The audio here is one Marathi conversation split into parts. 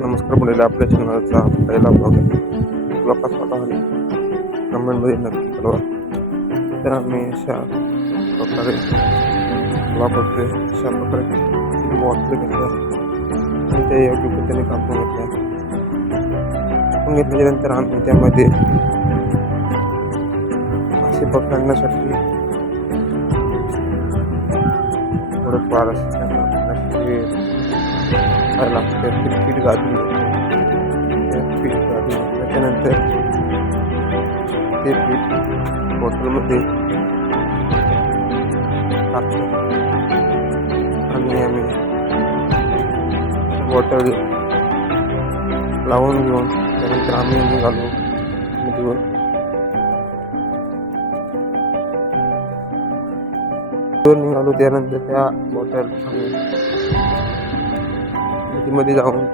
नमस्कार मुलीला आपल्या चॅनलचा पहिला भाग आहे. तुला कसा वाटला कमेंटमध्ये नक्की कळवा. तर आम्ही अशा प्रकारे वापरतोय अशा प्रकारे तीन घेतले आणि त्या योग्य पद्धतीने कापून घेतल्या कापून घेतल्यानंतर आम्ही त्यामध्ये असे पकडण्यासाठी थोडंफार असं त्यांना अशी काय लागते ते पीठ घालून ते पीठ घालून त्यानंतर ते पीठ बॉटलमध्ये टाकतो आणि आम्ही बॉटल लावून घेऊन त्यानंतर आम्ही निघालो नदीवर निघालो त्यानंतर त्या बॉटल. आम्ही जाऊन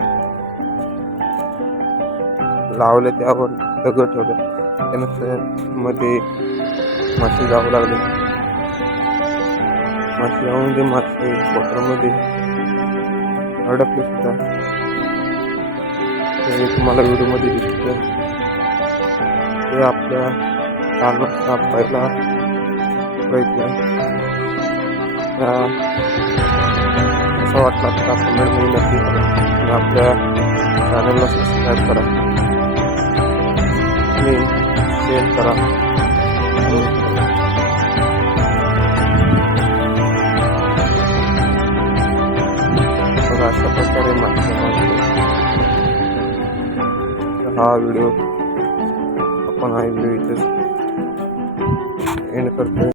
लावले त्यावर दगड ठेवले. त्यानंतरमध्ये मासे जाऊ लागले. मासे जाऊन ते मासे बॉटलमध्ये अडकले सुद्धा ते तुम्हाला व्हिडिओमध्ये दिसतं ते आपल्या चालण्याचा पहिला प्रयत्न असं त्या वाटला आपल्या चॅनलला सबस्क्राईब करा आणि शेअर करा आणि बघा अशा प्रकारे माहिती तर हा व्हिडिओ आपण हा व्हिडिओ इथेच एंड करतोय